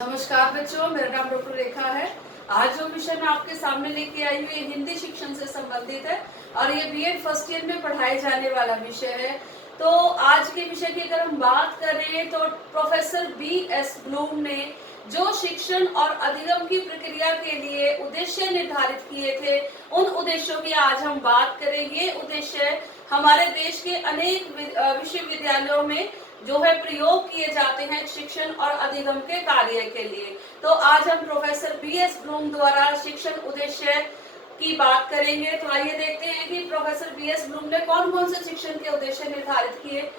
नमस्कार बच्चों, मेरा नाम डॉक्टर रेखा है। आज जो विषय मैं आपके सामने लेके आई हूँ ये हिंदी शिक्षण से संबंधित है और ये बीएड फर्स्ट ईयर में पढ़ाए जाने वाला विषय है। तो आज के विषय की अगर हम बात करें तो प्रोफेसर बी.एस. ब्लूम ने जो शिक्षण और अधिगम की प्रक्रिया के लिए उद्देश्य निर्धारित किए थे, उन उद्देश्यों की आज हम बात करेंगे। उद्देश्य हमारे देश के अनेक विश्वविद्यालयों में जो है प्रयोग किए जाते हैं शिक्षण और अधिगम के कार्य के लिए। तो आज हम प्रोफेसर बी.एस. ब्लूम द्वारा शिक्षण उद्देश्य की बात करेंगे। तो आइए देखते हैं कि प्रोफेसर बी.एस. ब्लूम ने कौन कौन से शिक्षण के उद्देश्य निर्धारित किए।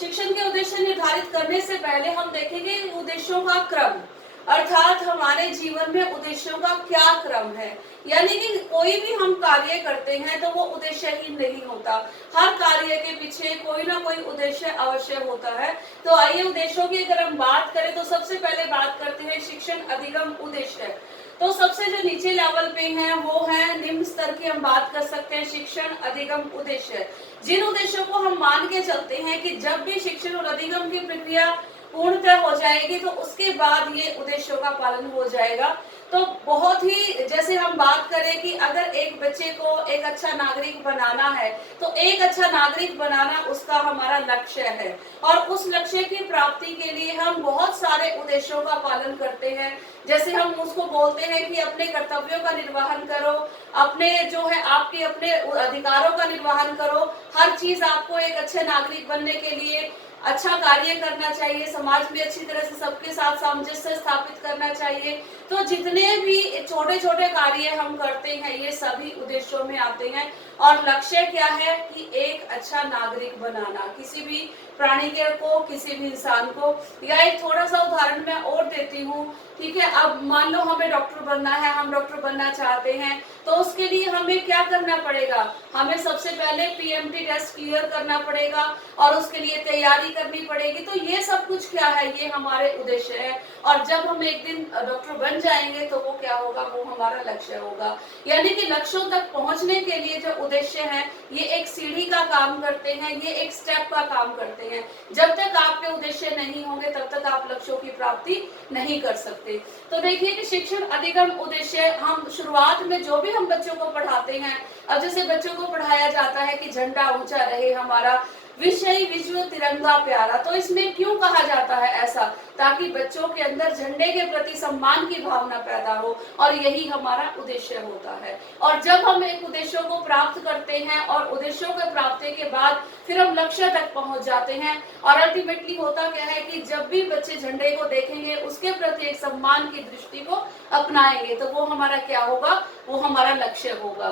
शिक्षण के उद्देश्य निर्धारित करने से पहले हम देखेंगे उद्देश्यों का क्रम, अर्थात हमारे जीवन में उद्देश्यों का क्या क्रम है। यानी कि कोई भी हम कार्य करते हैं तो वो उद्देश्यहीन नहीं होता, हर कार्य के पीछे कोई ना कोई उद्देश्य अवश्य होता है। तो आइए उद्देश्यों की अगर हम बात करें तो सबसे पहले बात करते हैं शिक्षण अधिगम उद्देश्य। तो सबसे जो नीचे लेवल पे हैं वो है निम्न स्तर की हम बात कर सकते हैं शिक्षण अधिगम उद्देश्य। जिन उद्देश्यों को हम मान के चलते हैं कि जब भी शिक्षण और अधिगम की प्रक्रिया पूर्णतः हो जाएगी तो उसके बाद ये उद्देश्यों का पालन हो जाएगा। तो बहुत ही जैसे हम बात करें कि अगर एक बच्चे को एक अच्छा नागरिक बनाना है तो एक अच्छा नागरिक बनाना उसका हमारा लक्ष्य है और उस लक्ष्य की प्राप्ति के लिए हम बहुत सारे उद्देश्यों का पालन करते हैं। जैसे हम उसको बोलते हैं कि अपने कर्तव्यों का निर्वहन करो, अपने जो है आपके अपने अधिकारों का निर्वहन करो, हर चीज आपको एक अच्छे नागरिक बनने के लिए अच्छा कार्य करना चाहिए, समाज में अच्छी तरह से सबके साथ सामंजस्य स्थापित करना चाहिए। तो जितने भी छोटे छोटे कार्य हम करते हैं ये सभी उद्देश्यों में आते हैं और लक्ष्य क्या है कि एक अच्छा नागरिक बनाना, किसी भी प्राणी के को, किसी भी इंसान को। या एक थोड़ा सा उदाहरण मैं और देती हूँ, ठीक है। अब मान लो हमें डॉक्टर बनना है, हम डॉक्टर बनना चाहते हैं तो उसके लिए हमें क्या करना पड़ेगा, हमें सबसे पहले पीएमटी टेस्ट क्लियर करना पड़ेगा और उसके लिए तैयारी करनी पड़ेगी। तो ये सब कुछ क्या है, ये हमारे उद्देश्य है। और जब हम एक दिन डॉक्टर बन जाएंगे तो वो क्या होगा, वो हमारा लक्ष्य होगा। यानी कि लक्ष्यों तक पहुंचने के लिए जो उद्देश्य है ये एक सीढ़ी का काम करते हैं, ये एक स्टेप का काम करते हैं। जब तक आपके उद्देश्य नहीं होंगे तब तक आप लक्ष्यों की प्राप्ति नहीं कर सकते। तो देखिए कि शिक्षण अधिगम उद्देश्य हम शुरुआत में जो भी हम बच्चों को पढ़ाते हैं, अब जैसे बच्चों को पढ़ाया जाता है कि झंडा ऊंचा रहे हमारा, विषय विश्व तिरंगा प्यारा। तो इसमें क्यों कहा जाता है ऐसा, ताकि बच्चों के अंदर झंडे के प्रति सम्मान की भावना पैदा हो और यही हमारा उद्देश्य होता है। और जब हम एक उद्देश्यों को प्राप्त करते हैं और उद्देश्यों के प्राप्ति के बाद फिर हम लक्ष्य तक पहुंच जाते हैं और अल्टीमेटली होता क्या है कि जब भी बच्चे झंडे को देखेंगे उसके प्रति एक सम्मान की दृष्टि को अपनाएंगे तो वो हमारा क्या होगा, वो हमारा लक्ष्य होगा।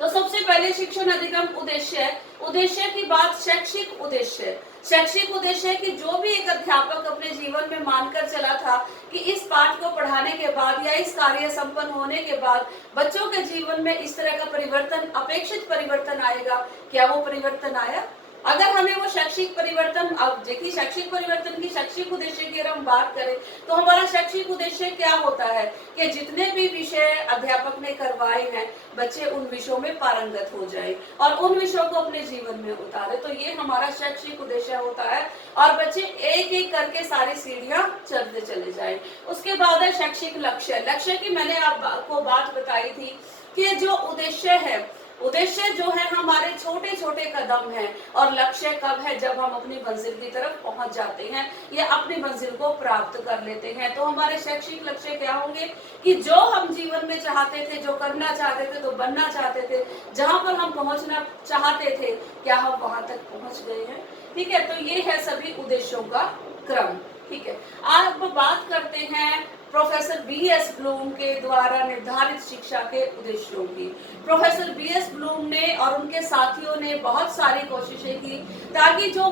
तो सबसे पहले शिक्षण अधिगम उद्देश्य की बात, शैक्षिक उद्देश्य। शैक्षिक उद्देश्य है कि जो भी एक अध्यापक अपने जीवन में मानकर चला था कि इस पाठ को पढ़ाने के बाद या इस कार्य संपन्न होने के बाद बच्चों के जीवन में इस तरह का परिवर्तन, अपेक्षित परिवर्तन आएगा, क्या वो परिवर्तन आया। अगर हमें वो शैक्षिक परिवर्तन, अब देखिए शैक्षिक परिवर्तन की शैक्षिक उद्देश्य की अगर हम बात करें तो हमारा शैक्षिक उद्देश्य क्या होता है कि जितने भी विषय अध्यापक ने करवाए हैं बच्चे उन विषयों में पारंगत हो जाए और उन विषयों को अपने जीवन में उतारे। तो ये हमारा शैक्षिक उद्देश्य होता है और बच्चे एक एक करके सारी सीढ़ियां चढ़ते चले जाए। उसके बाद है शैक्षिक लक्ष्य। लक्ष्य की मैंने आपको बात बताई थी कि जो उद्देश्य है, उद्देश्य जो है हमारे छोटे छोटे कदम हैं और लक्ष्य कब है, जब हम अपनी मंजिल की तरफ पहुंच जाते हैं या अपनी मंजिल को प्राप्त कर लेते हैं। तो हमारे शैक्षिक लक्ष्य क्या होंगे कि जो हम जीवन में चाहते थे, जो करना चाहते थे, तो बनना चाहते थे, जहां पर हम पहुंचना चाहते थे, क्या हम वहां तक पहुंच गए हैं। ठीक है, तो ये है सभी उद्देश्यों का क्रम। ठीक है, अब बात करते हैं प्रोफेसर बी.एस. ब्लूम के द्वारा निर्धारित शिक्षा के उद्देश्यों की। Professor BS. ब्लूम ने और उनके साथियों ने बहुत सारी कोशिशें की ताकि जो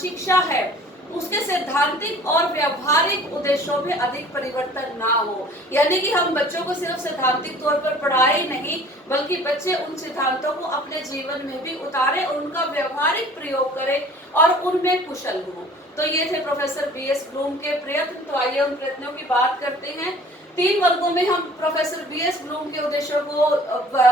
शिक्षा है उसके सैद्धांतिक और व्यवहारिक उद्देश्यों में अधिक परिवर्तन ना हो। यानी कि हम बच्चों को सिर्फ सैद्धांतिक तौर पर पढ़ाए नहीं, बल्कि बच्चे उन सिद्धांतों को अपने जीवन में भी उतारे और उनका व्यवहारिक प्रयोग करें और उनमें कुशल हो। तो ये थे प्रोफेसर बी.एस. ब्लूम के प्रयत्न। तो आइए उन प्रयत्नों की बात करते हैं। तीन वर्गों में हम प्रोफेसर बीएस ब्लूम के उद्देश्यों को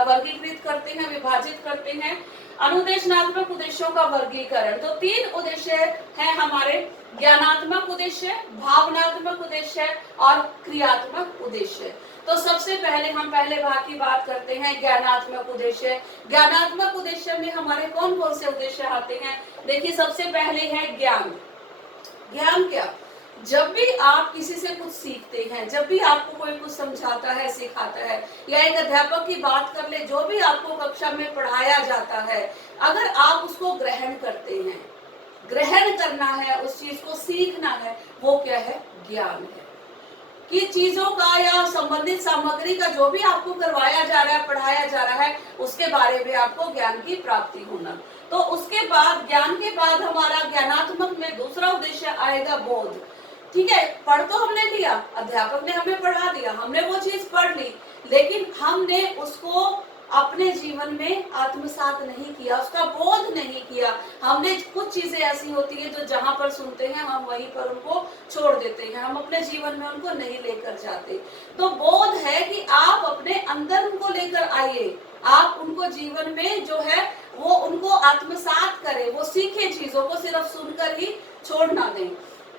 वर्गीकृत करते हैं, विभाजित करते हैं। अनुदेशनात्मक उद्देश्यों का वर्गीकरण, तो तीन उद्देश्य हैं हमारे, ज्ञानात्मक उद्देश्य, भावनात्मक उद्देश्य और क्रियात्मक उद्देश्य। तो सबसे पहले हम पहले भाग की बात करते हैं, ज्ञानात्मक उद्देश्य। ज्ञानात्मक उद्देश्य में हमारे कौन कौन से उद्देश्य आते हैं? देखिए, सबसे पहले है ज्ञान। ज्ञान क्या? जब भी आप किसी से कुछ सीखते हैं, जब भी आपको कोई कुछ समझाता है, सिखाता है, या एक अध्यापक की बात कर ले, जो भी आपको कक्षा में पढ़ाया जाता है, अगर आप उसको ग्रहण करते हैं, ग्रहण करना है, उस चीज को सीखना है, वो क्या है? ज्ञान है। कि चीजों का या संबंधित सामग्री का जो भी आपको करवाया जा रहा है, पढ़ाया जा रहा है, उसके बारे में आपको ज्ञान की प्राप्ति होना। तो उसके बाद, ज्ञान के बाद हमारा ज्ञानात्मक में दूसरा उद्देश्य आएगा बोध। ठीक है, पढ़ तो हमने लिया, अध्यापक ने हमें पढ़ा दिया, हमने वो चीज पढ़ ली, लेकिन हमने उसको अपने जीवन में आत्मसात नहीं किया, उसका बोध नहीं किया। हमने कुछ चीजें ऐसी होती है जो जहां पर सुनते हैं हम वहीं पर उनको छोड़ देते हैं, हम अपने जीवन में उनको नहीं लेकर जाते। तो बोध है कि आप अपने अंदर उनको लेकर आइए, आप उनको जीवन में जो है वो उनको आत्मसात करें, वो सीखे चीजों को, सिर्फ सुनकर ही छोड़ ना दें।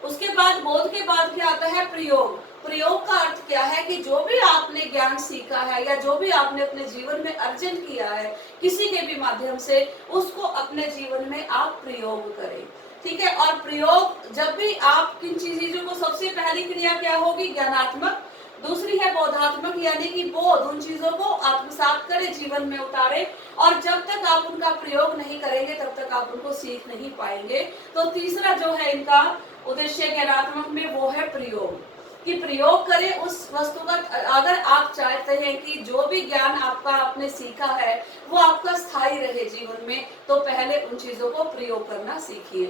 उसके बाद बोध के बाद क्या आता है? प्रयोग। प्रयोग का अर्थ क्या है? कि जो भी आपने ज्ञान सीखा है या जो भी आपने अपने जीवन में अर्जन किया है किसी के भी माध्यम से, उसको अपने जीवन में आप प्रयोग करें। ठीक है, और प्रयोग जब भी आप किन चीजों को, सबसे पहली क्रिया क्या होगी? ज्ञानात्मक। दूसरी है बोधात्मक, यानी कि बोध, उन चीजों को आत्मसात करें, जीवन में उतारे, और जब तक आप उनका प्रयोग नहीं करेंगे तब तक आप उनको सीख नहीं पाएंगे। तो तीसरा जो है इनका उद्देश्य ज्ञानात्मक में, वो है प्रयोग, कि प्रयोग करें उस वस्तु का। अगर आप चाहते हैं कि जो भी ज्ञान आपका आपने सीखा है वो आपका स्थायी रहे जीवन में, तो पहले उन चीजों को प्रयोग करना सीखिए।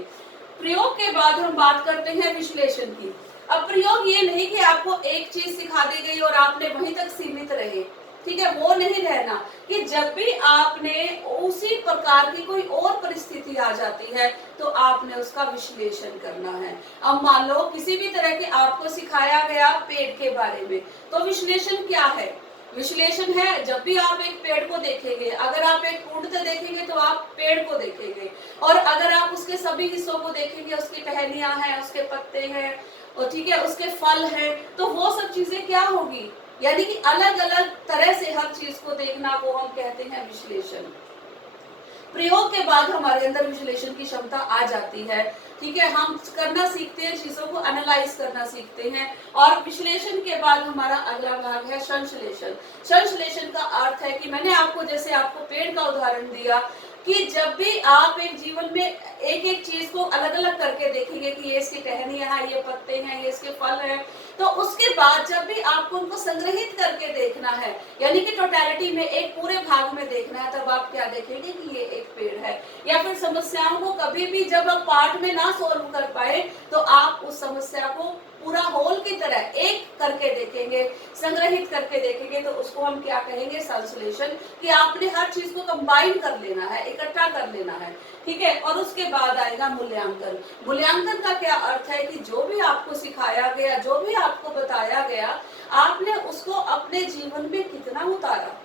प्रयोग के बाद हम बात करते हैं विश्लेषण की। अब प्रयोग ये नहीं कि आपको एक चीज सिखा दी गई और आपने वहीं तक सीमित रहे, ठीक है, वो नहीं रहना। कि जब भी आपने उसी प्रकार की कोई और परिस्थिति आ जाती है तो आपने उसका विश्लेषण करना है। अब मान लो किसी भी तरह के आपको सिखाया गया पेड़ के बारे में, तो विश्लेषण क्या है? विश्लेषण है, जब भी आप एक पेड़ को देखेंगे, अगर आप एक पूर्णतः देखेंगे तो आप पेड़ को देखेंगे, और अगर आप उसके सभी हिस्सों को देखेंगे, उसकी टहनियां हैं, उसके पत्ते हैं, और ठीक है, उसके फल हैं, तो वो सब चीजें क्या होगी? यानी कि अलग अलग तरह से हर चीज को देखना को हम कहते हैं विश्लेषण। प्रयोग के बाद हमारे अंदर विश्लेषण की क्षमता आ जाती है। ठीक है, हम करना सीखते हैं, चीजों को एनालाइज करना सीखते हैं। और विश्लेषण के बाद हमारा अगला भाग है संश्लेषण। संश्लेषण का अर्थ है कि मैंने आपको, जैसे आपको पेड़ का उदाहरण दिया, कि जब भी आप एक जीवन में एक एक चीज को अलग अलग करके देखेंगे कि ये इसकी टहनियां हैं, ये पत्ते हैं, ये इसके फल हैं, तो उसके बाद जब भी आपको उनको संग्रहित करके देखना है, यानी कि टोटलिटी में, एक पूरे भाग में देखना है, तब आप क्या देखेंगे कि ये एक पेड़ है। या फिर समस्याओं को कभी भी जब आप पार्ट में ना सोल्व कर पाए तो आप उस समस्या को पूरा होल की तरह एक करके देखेंगे, संग्रहित करके देखेंगे, तो उसको हम क्या कहेंगे? संश्लेषण। कि आपने हर चीज को कंबाइन कर लेना है, इकट्ठा कर लेना है। ठीक है, और उसके बाद आएगा मूल्यांकन। मूल्यांकन का क्या अर्थ है? कि जो भी आपको सिखाया गया, जो भी आपको बताया गया, आपने उसको अपने जीवन में कितना उतारा।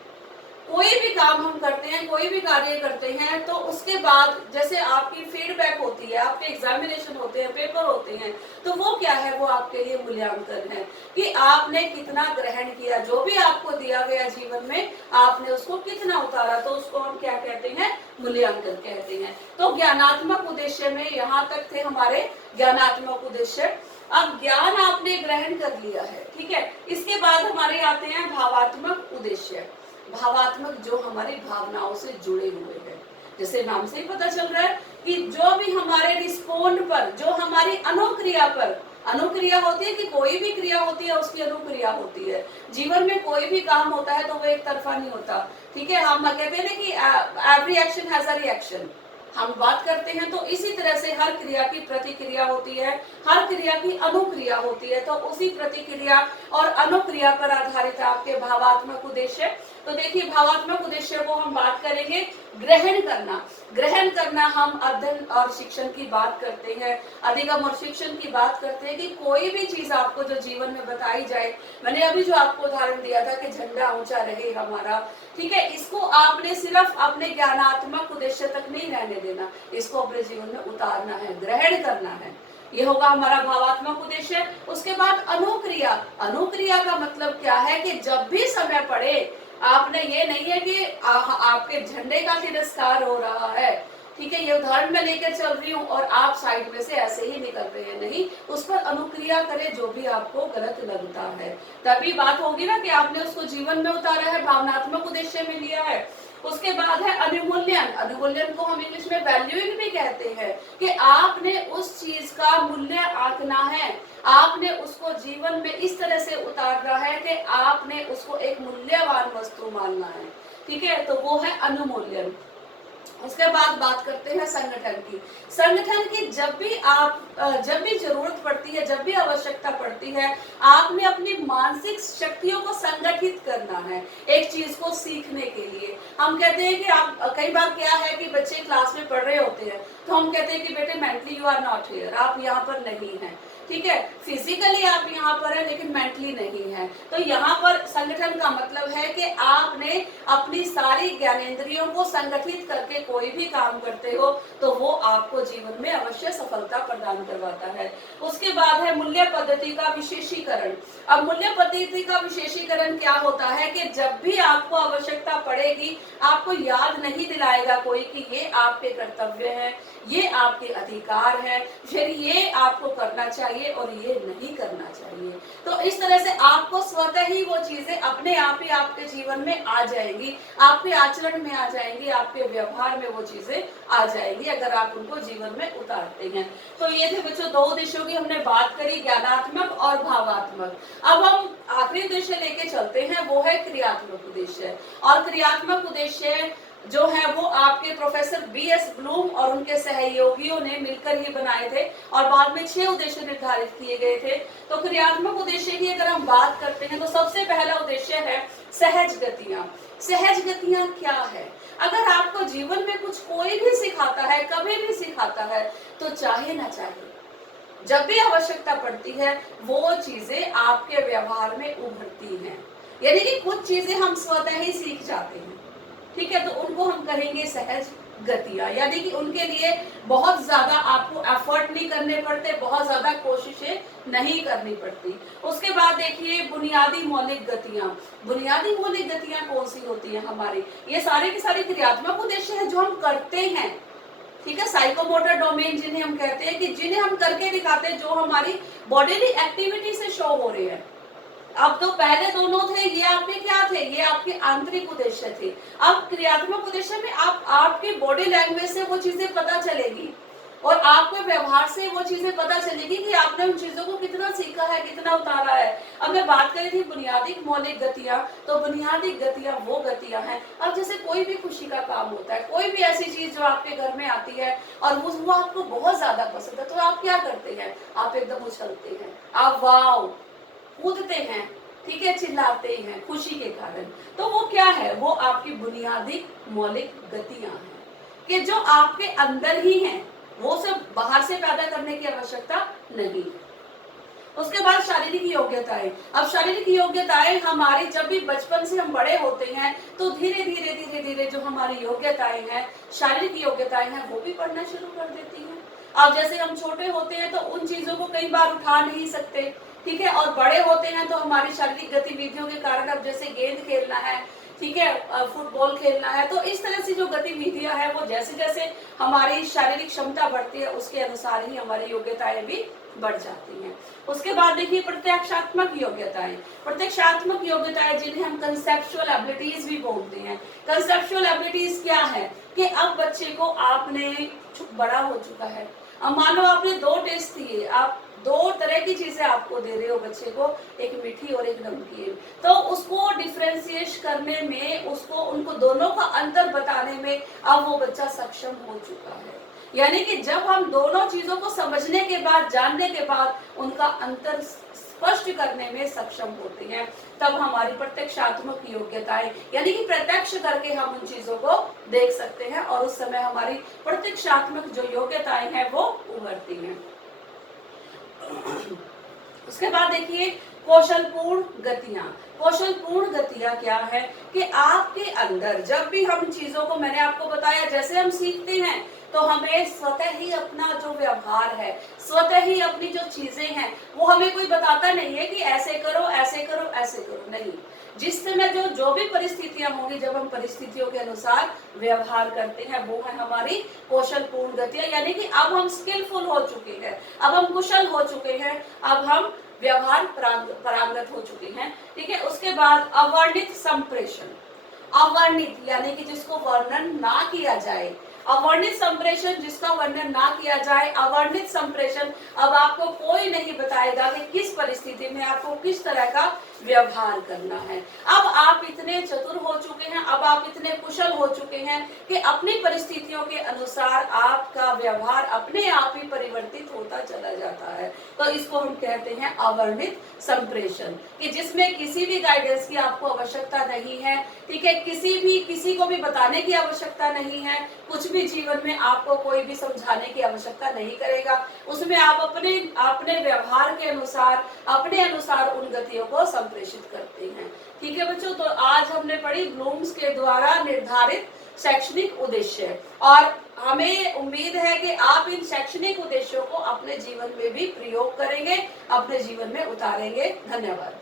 कोई भी काम हम करते हैं, कोई भी कार्य करते हैं, तो उसके बाद जैसे आपकी फीडबैक होती है, आपके एग्जामिनेशन होते हैं, पेपर होते हैं, तो वो क्या है? वो आपके लिए मूल्यांकन है कि आपने कितना ग्रहण किया, जो भी आपको दिया गया जीवन में, आपने उसको कितना उतारा। तो उसको हम क्या कहते हैं? मूल्यांकन कहते हैं। तो ज्ञानात्मक उद्देश्य में यहाँ तक थे हमारे ज्ञानात्मक उद्देश्य। अब ज्ञान आपने ग्रहण कर लिया है, ठीक है, इसके बाद हमारे आते हैं भावात्मक उद्देश्य। भावात्मक, जो हमारी भावनाओं से जुड़े हुए हैं। जैसे नाम से ही पता चल रहा है कि जो भी हमारे रिस्पोंड पर, जो हमारी अनुक्रिया पर, अनुक्रिया होती है कि कोई भी क्रिया होती है उसकी अनुक्रिया होती है। जीवन में कोई भी काम होता है तो वो एक तरफा नहीं होता। ठीक है, हम कहते हैं कि every action has a reaction. हम बात करते हैं तो इसी तरह से हर क्रिया की प्रतिक्रिया होती है, हर क्रिया की अनुक्रिया होती है। तो उसी प्रतिक्रिया और अनुक्रिया पर आधारित आपके भावात्मक उद्देश्य। तो देखिए, भावात्मक उद्देश्य को हम बात करेंगे ग्रहण करना, ग्रहण करना हम अध्ययन और शिक्षण की बात करते हैं, अधिगम और शिक्षण की बात करते हैं कि कोई भी चीज आपको जो जीवन में बताई जाए, मैंने अभी जो आपको उदाहरण दिया था कि झंडा ऊंचा रहे हमारा, ठीक है, इसको आपने सिर्फ अपने ज्ञानात्मक उद्देश्य तक नहीं रहने देना, इसको अपने जीवन में उतारना है, ग्रहण करना है, ये होगा हमारा भावात्मक उद्देश्य। उसके बाद अनुक्रिया, अनुक्रिया का मतलब क्या है कि जब भी समय पड़े, आपने ये नहीं है कि आपके झंडे का तिरस्कार हो रहा है, ठीक है, ये उदाहरण मैं लेकर चल रही हूँ और आप साइड में से ऐसे ही निकल रहे हैं, नहीं, उस पर अनुक्रिया करें जो भी आपको गलत लगता है, तभी बात होगी ना कि आपने उसको जीवन में उतारा है, भावनात्मक उद्देश्य में लिया है। उसके बाद है अनुमूल्यन, अनुमूल्यन को हम इंग्लिश में वैल्यूइंग भी कहते हैं कि आपने उस चीज का मूल्य आंकना है, आपने उसको जीवन में इस तरह से उतारना है कि आपने उसको एक मूल्यवान वस्तु मानना है, ठीक है, तो वो है अनुमूल्यन। उसके बाद बात करते हैं संगठन की। संगठन की जब भी जरूरत पड़ती है, जब भी आवश्यकता पड़ती है, आपने अपनी मानसिक शक्तियों को संगठित करना है एक चीज को सीखने के लिए। हम कहते हैं कि आप, कई बार क्या है कि बच्चे क्लास में पढ़ रहे होते हैं तो हम कहते हैं कि बेटे mentally you are not here, आप यहाँ पर नहीं हैं, ठीक है, फिजिकली आप यहाँ पर हैं लेकिन मेंटली नहीं है। तो यहाँ पर संगठन का मतलब है कि आपने अपनी सारी ज्ञानेंद्रियों को संगठित करके कोई भी काम करते हो तो वो आपको जीवन में अवश्य सफलता प्रदान करवाता है। उसके बाद है मूल्य पद्धति का विशेषीकरण। अब मूल्य पद्धति का विशेषीकरण क्या होता है कि जब भी आपको आवश्यकता पड़ेगी, आपको याद नहीं दिलाएगा कोई कि ये आपके कर्तव्य है, ये आपके अधिकार है, फिर ये आपको करना चाहिए और ये नहीं करना चाहिए। तो इस तरह से आपको स्वतः ही वो चीजें अपने आप ही आपके जीवन में आ जाएंगी, आपके आचरण में आ जाएंगी, आपके व्यवहार में वो चीजें आ जाएंगी अगर आप उनको जीवन में उतारते हैं। तो ये थे बच्चों दो उद्देश्यों की हमने बात करी, ज्ञानात्मक और भावात्मक। अब हम आखिरी उद्देश्य लेके चलते हैं, वो है क्रियात्मक उद्देश्य। और क्रियात्मक उद्देश्य जो है वो आपके प्रोफेसर बीएस ब्लूम और उनके सहयोगियों ने मिलकर ही बनाए थे और बाद में 6 उद्देश्य निर्धारित किए गए थे। तो क्रियात्मक उद्देश्य की अगर हम बात करते हैं तो सबसे पहला उद्देश्य है सहज गतियां। सहज गतियां क्या है? अगर आपको जीवन में कुछ कोई भी सिखाता है, कभी भी सिखाता है, तो चाहे ना चाहे जब भी आवश्यकता पड़ती है वो चीजें आपके व्यवहार में उभरती हैं, यानी कि कुछ चीजें हम स्वतः ही सीख जाते हैं, ठीक है, तो उनको हम कहेंगे सहज गतियां, यानी कि उनके लिए बहुत ज्यादा आपको एफर्ट नहीं करने पड़ते, बहुत ज्यादा कोशिशें नहीं करनी पड़ती। उसके बाद देखिए बुनियादी मौलिक गतियां। बुनियादी मौलिक गतियां कौन सी होती हैं हमारी? ये सारे के सारे क्रियात्मक उद्देश्य है जो हम करते हैं, ठीक है, साइकोमोटर डोमेन जिन्हें हम कहते हैं कि जिन्हें हम करके दिखाते हैं, जो हमारी बॉडीली एक्टिविटी से शो हो रहे हैं। अब तो पहले दोनों थे, ये आपके क्या थे? ये आपके आंतरिक उद्देश्य थे। अब क्रियात्मक उद्देश्य में आपकी बॉडी लैंग्वेज से वो चीजें पता चलेगी और आपके व्यवहार से वो चीजें पता चलेगी कि आपने उन चीजों को कितना सीखा है, कितना उतारा है। अब मैं बात करी थी बुनियादी मौलिक गतियां, तो बुनियादी गतियां वो गतियां हैं, अब जैसे कोई भी खुशी का काम होता है, कोई भी ऐसी चीज जो आपके घर में आती है और वो आपको बहुत ज्यादा पसंद है, तो आप क्या करते हैं? आप एकदम उछलते हैं, आप वाव कूदते हैं, ठीक है, चिल्लाते हैं खुशी के कारण। तो वो क्या है? वो आपकी बुनियादी मौलिक गतियां हैं कि जो आपके अंदर ही हैं, वो सब बाहर से पैदा करने की आवश्यकता नहीं। उसके बाद शारीरिक योग्यताएं। अब शारीरिक योग्यताएं हमारी, जब भी बचपन से हम बड़े होते हैं तो धीरे धीरे धीरे धीरे जो हमारी योग्यताएं हैं, शारीरिक योग्यताएं हैं, वो भी बढ़ना शुरू कर देती हैं। अब जैसे हम छोटे होते हैं तो उन चीजों को कई बार उठा नहीं सकते, ठीक है, और बड़े होते हैं तो हमारी शारीरिक गतिविधियों के कारण, अब जैसे गेंद खेलना है, ठीक है, फुटबॉल खेलना है, तो इस तरह से जो गतिविधियां हैं वो जैसे जैसे हमारी शारीरिक क्षमता बढ़ती है उसके अनुसार ही हमारी योग्यताएं भी बढ़ जाती हैं। उसके बाद देखिए प्रत्यक्षात्मक योग्यताएं। प्रत्यक्षात्मक योग्यताएं जिन्हें हम कंसेप्चुअल एबिलिटीज भी बोलते हैं। कंसेप्चुअल एबिलिटीज क्या है कि अब बच्चे को आपने, बड़ा हो चुका है, अब मान लो आपने 2 टेस्ट दिए, आप 2 तरह की चीजें आपको दे रहे हो बच्चे को, एक मीठी और एक नमकीन, तो उसको डिफरेंशिएट करने में, उसको उनको दोनों का अंतर बताने में अब वो बच्चा सक्षम हो चुका है। यानी कि जब हम दोनों चीजों को समझने के बाद, जानने के बाद उनका अंतर स्पष्ट करने में सक्षम होते हैं, तब हमारी प्रत्यक्षात्मक योग्यताएं यानी कि प्रत्यक्ष करके हम उन चीजों को देख सकते हैं और उस समय हमारी प्रत्यक्षात्मक जो योग्यताएं हैं वो उभरती हैं। उसके बाद देखिए कौशलपूर्ण गतियां। कौशलपूर्ण गतियां क्या है कि आपके अंदर जब भी हम चीजों को, मैंने आपको बताया जैसे हम सीखते हैं तो हमें स्वतः ही अपना जो व्यवहार है, स्वतः ही अपनी जो चीजें हैं वो हमें कोई बताता नहीं है कि ऐसे करो ऐसे करो ऐसे करो, नहीं। जिस समय जो भी परिस्थितियां होंगी, जब हम परिस्थितियों के अनुसार व्यवहार करते हैं, वो है हमारी कौशलपूर्ण गतियां, यानी कि अब हम स्किलफुल हो चुके हैं, अब हम कुशल हो चुके हैं, अब हम व्यवहार पारंगत हो चुके हैं। ठीक है। उसके बाद अवर्णित संप्रेषण। अवर्णित यानी कि जिसको वर्णन ना किया जाए, अवर्णित संप्रेषण जिसका वर्णन ना किया जाए, अवर्णित संप्रेषण, अब आपको कोई नहीं बताएगा कि किस परिस्थिति में आपको किस तरह का व्यवहार करना है। अब आप इतने चतुर हो चुके हैं, अब आप इतने कुशल हो चुके हैं कि अपनी परिस्थितियों के अनुसार आपका व्यवहार अपने आप ही परिवर्तित होता चला जाता है। तो इसको हम कहते हैं अवर्णित संप्रेषण, कि जिसमें किसी भी गाइडेंस की आपको आवश्यकता नहीं है। ठीक है। किसी को भी बताने की आवश्यकता नहीं है, कुछ भी जीवन में आपको कोई भी समझाने की आवश्यकता नहीं करेगा। उसमें आप अपने व्यवहार के अनुसार, अपने अनुसार उन गतियों को संप्रेषित करते हैं। ठीक है बच्चों, तो आज हमने पढ़ी ब्लूम्स के द्वारा निर्धारित शैक्षणिक उद्देश्य, और हमें उम्मीद है कि आप इन शैक्षणिक उद्देश्यों को अपने जीवन में भी प्रयोग करेंगे, अपने जीवन में उतारेंगे। धन्यवाद।